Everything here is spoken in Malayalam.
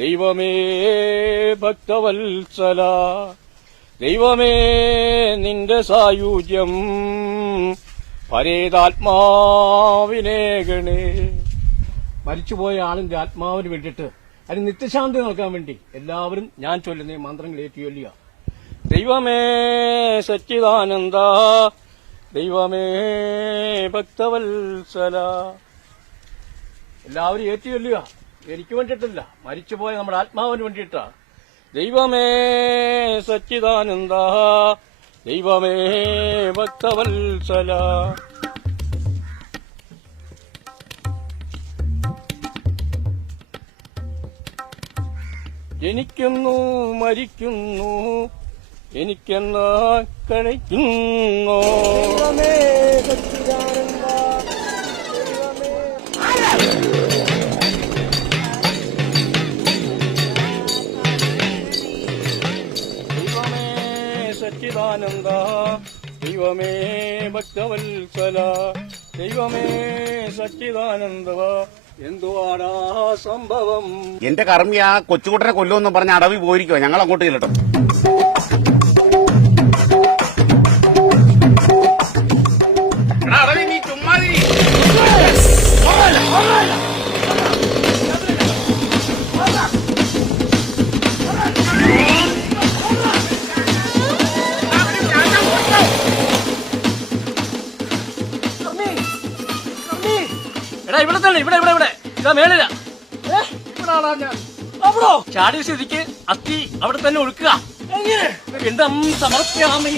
ദൈവമേ ഭക്തവത്സല, ദൈവമേ നിന്റെ സായുജ്യം പരേതാത്മാവിനേകണേ. മരിച്ചുപോയ ആളിന്റെ ആത്മാവിന് വേണ്ടിയിട്ട് അതിന് നിത്യശാന്തി നൽകാൻ വേണ്ടി എല്ലാവരും ഞാൻ ചൊല്ലുന്ന ഈ മന്ത്രങ്ങൾ ഏറ്റു ചൊല്ലുക. ദൈവമേ സച്ചിദാനന്ദ, ദൈവമേ ഭക്തവത്സല. എല്ലാവരും ഏറ്റു ചൊല്ലുക. എനിക്ക് വേണ്ടിയിട്ടല്ല, മരിച്ചുപോയ നമ്മുടെ ആത്മാവിന് വേണ്ടിയിട്ടാ. ദൈവമേ സച്ചിദാനന്ദ, ദൈവമേ ഭക്തവത്സല. ജനിക്കുന്നു മരിക്കുന്നു എനിക്കെന്നാ കഴിക്കുന്നു. ദൈവമേ സച്ചിദാനന്ദ, ദൈവമേ സച്ചിദാനന്ദ, ദൈവമേ ഭക്തവത്സല, ദൈവമേ സച്ചിദാനന്ദ. എന്തുവാടാ സംഭവം? എന്റെ കർമ്മിയ കൊച്ചുകുട്ടനെ കൊല്ലുമെന്ന് പറഞ്ഞ അടവി പോയിരിക്കുവോ, ഞങ്ങൾ അങ്ങോട്ട് ചെല്ലട്ടോ. അടവി നീ ചുമ്മാതി. എടാ ഇവിടെ തന്നെ, ഇവിടെ ഇവിടെ ഇവിടെ ഇതാ മേളില. അവിടോ ചാടിയ സ്ഥിതിക്ക് അസ്ഥി അവിടെ തന്നെ ഒഴുക്കുക. പിണ്ടം സമർപ്യാമി.